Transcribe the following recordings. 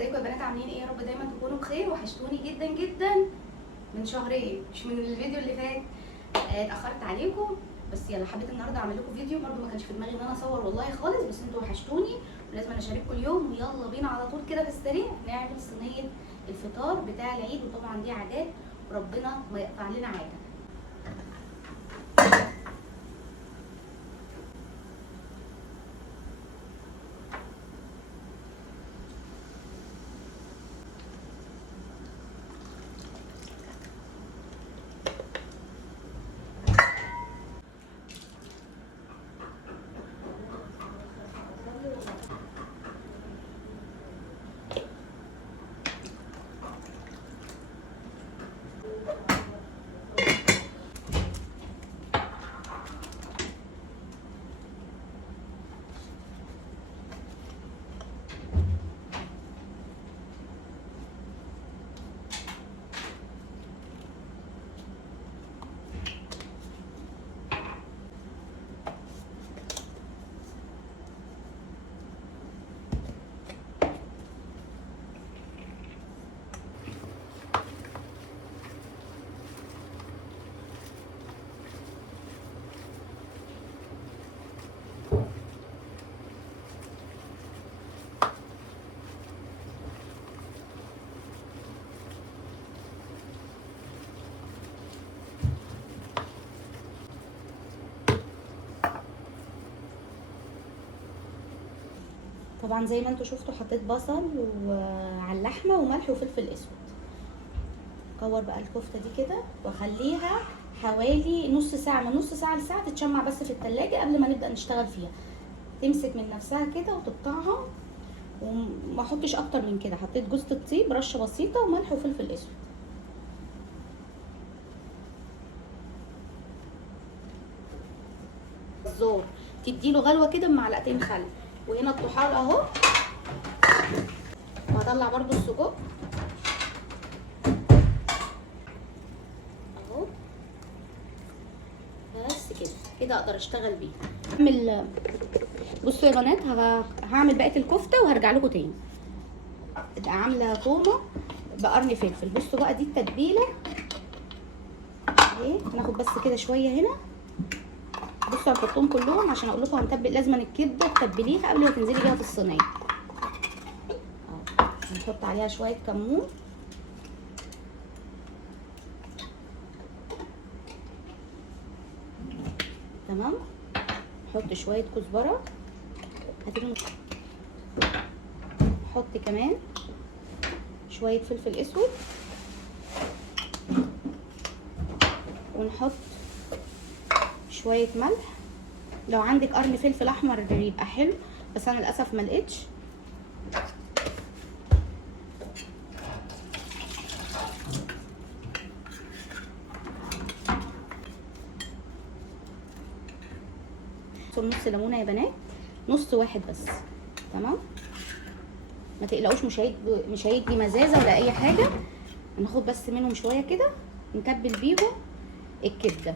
ازيكم يا بنات؟ عاملين ايه؟ يا رب دايما تكونوا بخير. وحشتوني جدا جدا من شهرين، مش من الفيديو اللي فات. اتاخرت عليكم، بس يلا حبيت النهارده اعمل لكم فيديو. برده ما كانش في دماغي ان انا اصور والله خالص، بس انتوا وحشتوني ولازم انا اشارككم اليوم. ويلا بينا على طول كده في السريع نعمل صينيه الفطار بتاع العيد. وطبعا دي عادات وربنا ما يقطع لنا عاده. طبعا زي ما انتوا شفتوا حطيت بصل وعلى اللحمه وملح وفلفل اسود. اكور بقى الكفته دي كده واخليها حوالي نص ساعه، من نص ساعه لساعه تتشمع بس في التلاجة قبل ما نبدا نشتغل فيها. تمسك من نفسها كده وتقطعها، وما احطش اكتر من كده. حطيت جوز الطيب رشه بسيطه وملح وفلفل اسود. الزور تديله غلوه كده بمعلقتين خل. وهنا الطحال اهو، وهطلع برضو السجق اهو. بس كده كده اقدر اشتغل بيه. بصوا يا بنات، هعمل بقيه الكفته وهرجع لكم تاني. عامله تومه بقرن فلفل. بصوا بقى دي التتبيله اهي. ناخد بس كده شويه هنا. بصوا هنحطهم كلهم عشان اقول لكم هنتبل. لازم الكبده تتبليها قبل ما تنزلي بيها في الصينيه. نحط عليها شويه كمون، تمام. نحط شويه كزبره. نحط كمان شويه فلفل اسود، ونحط شويه ملح. لو عندك قرن فلفل احمر يبقى حلو، بس انا للاسف ما لقيتش. نص ليمونه يا بنات، نص واحد بس، تمام. ما تقلقوش، مش هيدي مزازه ولا اي حاجه. هناخد بس منهم شويه كده نتبل بيهم الكبده،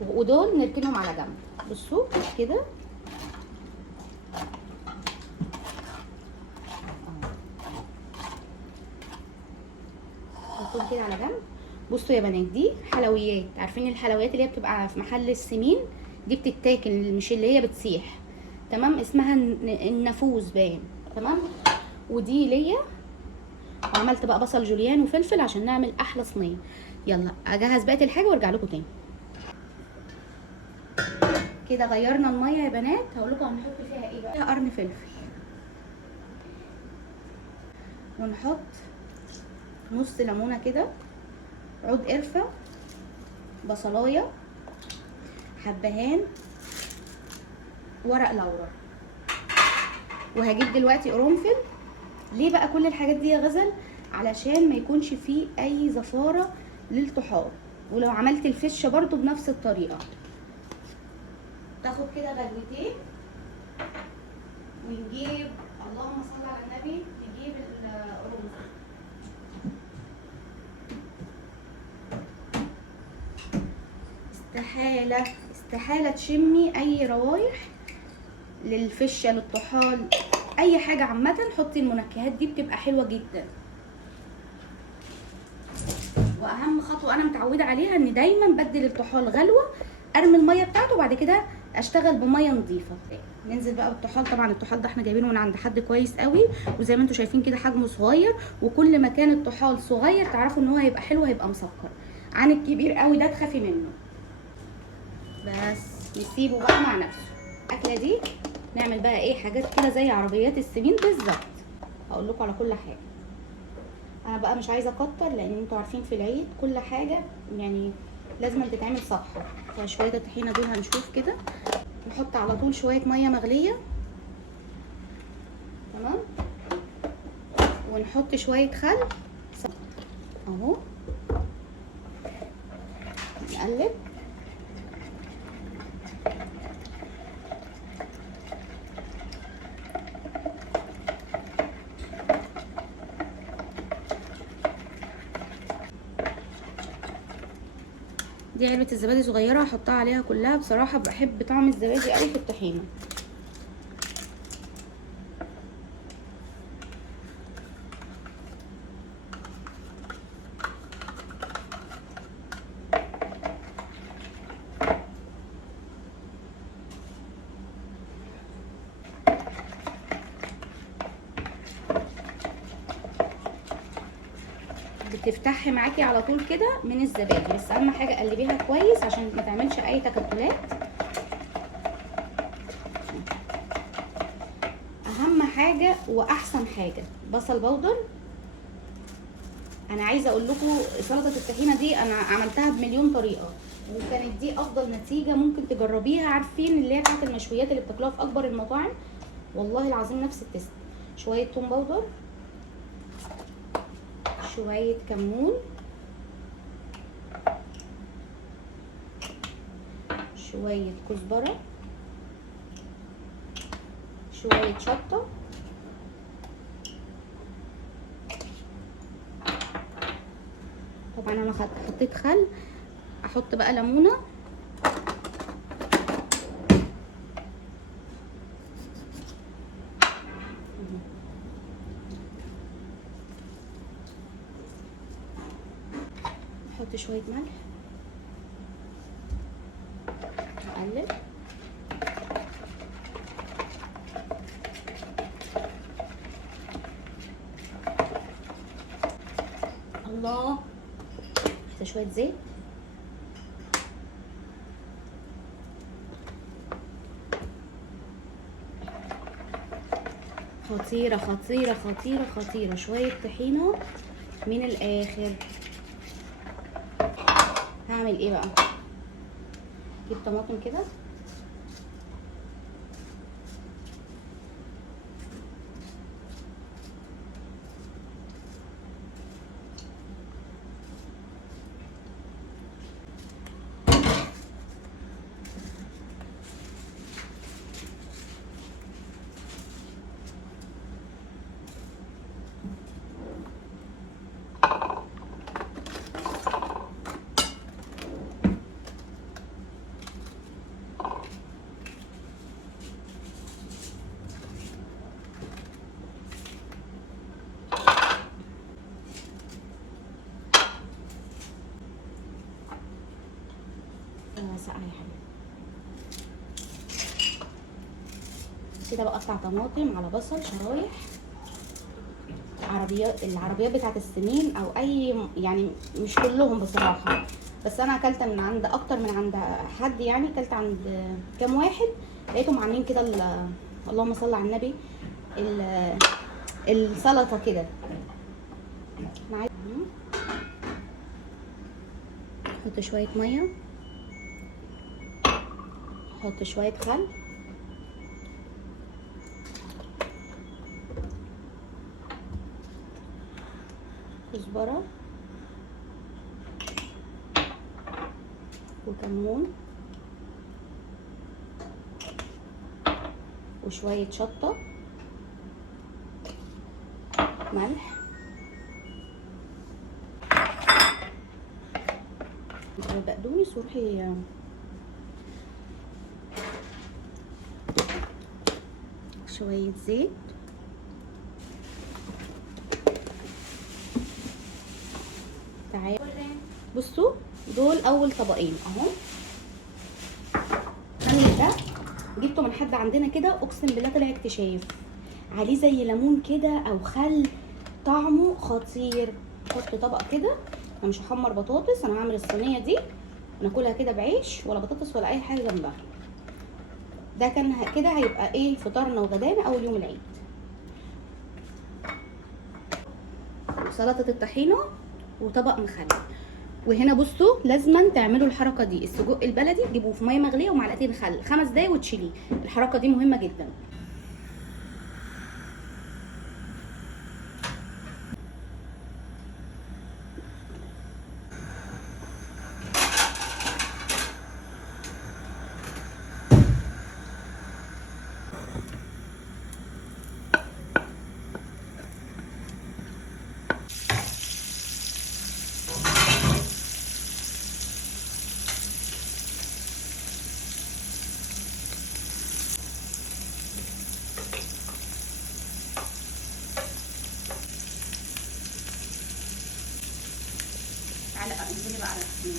ودول نركنهم على جنب. بصوا كده نحطهم كده على جنب. بصوا يا بنات، دي حلويات. عارفين الحلويات اللي هي بتبقى في محل السمين دي؟ بتتاكل، مش اللي هي بتسيح، تمام. اسمها النافوذ باين، تمام. ودي ليا. وعملت بقى بصل جوليان وفلفل عشان نعمل احلى صينيه. يلا اجهز بقيه الحاجه وارجع لكم تاني. كده غيرنا الميه يا بنات. هقول لكم هنحط فيها ايه بقى. قرن فلفل، ونحط نص ليمونه كده، عود قرفه، بصلايه، حبهان، ورق لورا. وهجيب دلوقتي قرنفل. ليه بقى كل الحاجات دي يا غزل؟ علشان ما يكونش فيه اي زفاره للطحال. ولو عملت الفشه برضو بنفس الطريقه. تاخد كده غلوتين، ونجيب اللهم صل على النبي، نجيب القرنفل. استحاله تشمي اي روايح للفشه للطحال اي حاجه عامه حطي المنكهات دي بتبقى حلوه جدا. واهم خطوه انا متعوده عليها ان دايما بدل الطحال غلوه، ارمي الميه بتاعته وبعد كده اشتغل بميه نظيفه. ننزل بقى بالطحال. طبعا الطحال ده احنا جايبينه من عند حد كويس قوي، وزي ما انتم شايفين كده حجمه صغير، وكل ما كان الطحال صغير تعرفوا ان هو هيبقى حلو، هيبقى مسكر. عن الكبير قوي ده تخافي منه. بس نسيبه بقى مع نفسه. الاكله دي نعمل بقى ايه حاجات كده زي عربيات السمين بالظبط. هقول لكم على كل حاجه. انا بقى مش عايزه اكتر لان انتوا عارفين في العيد كل حاجه يعني لازم تتعمل صح. فشويه الطحينه دول هنشوف كده. نحط على طول شويه ميه مغليه، تمام، ونحط شويه خل اهو، نقلب. دي علبه الزبادي صغيره هحطها عليها كلها. بصراحه بحب طعم الزبادي قوي في الطحينه. بتفتحي معاكي على طول كده من الزبادي، بس اهم حاجه قلبيها كويس عشان ما تعملش اي تكتلات. اهم حاجه واحسن حاجه بصل بودر. انا عايزه اقول لكم سلطه الطحينه دي انا عملتها بمليون طريقه، وكانت دي افضل نتيجه ممكن تجربيها. عارفين اللي هي بتاعت المشويات اللي بتاكلوها في اكبر المطاعم، والله العظيم نفس التست. شويه توم بودر، شويه كمون، شويه كزبره، شويه شطه، طبعا انا حطيت خل. احط بقى ليمونه، احط شويه ملح، اقلب. الله، احط شويه زيت. خطيره خطيره خطيره خطيره، شويه طحينه من الاخر. هعمل ايه بقى؟ جيب طماطم كده، ساقعه يا حبيبي. كده بقطع طماطم على بصل شرايح. العربيات بتاعت السمين او اي يعني مش كلهم بصراحه، بس انا اكلت من عند اكتر من عند حد، يعني اكلت عند كام واحد لقيتهم عاملين كده اللهم صل على النبي السلطه كده. انا عايزه احط شويه ميه، احط شويه خل، كزبره وكمون وشويه شطه، ملح، بقدونس، وروحي شويه زيت. تعالوا بصوا دول اول طبقين اهو. ده جبته من حد عندنا كده، اقسم بالله طلع اكتشاف، عليه زي ليمون كده او خل، طعمه خطير. حط طبق كده. انا مش هحمر بطاطس، انا هعمل الصينيه دي ناكلها كده بعيش ولا بطاطس ولا اي حاجه جنبها. ده كان كده هيبقى ايه فطارنا وغدانا اول يوم العيد. سلطه الطحينه وطبق مخلل. وهنا بصوا لازما تعملوا الحركه دي، السجق البلدي تجيبوه في ميه مغليه ومعلقتين خل 5 دقايق وتشيليه، الحركه دي مهمه جدا. تعالى انزلي بقى على الصينيه.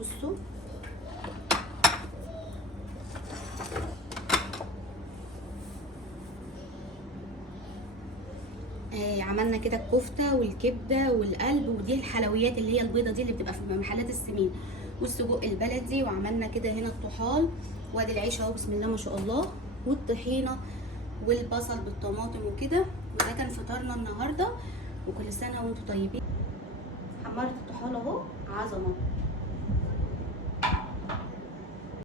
بصوا عملنا كده الكفته والكبده والقلب، ودي الحلويات اللي هي البيضه دي اللي بتبقى في محلات السمين، والسجق البلدي، وعملنا كده هنا الطحال، وادي العيش اهو بسم الله ما شاء الله، والطحينه والبصل بالطماطم وكده. وده كان فطارنا النهارده، وكل سنه وانتم طيبين. حمرت الطحال اهو عظمه.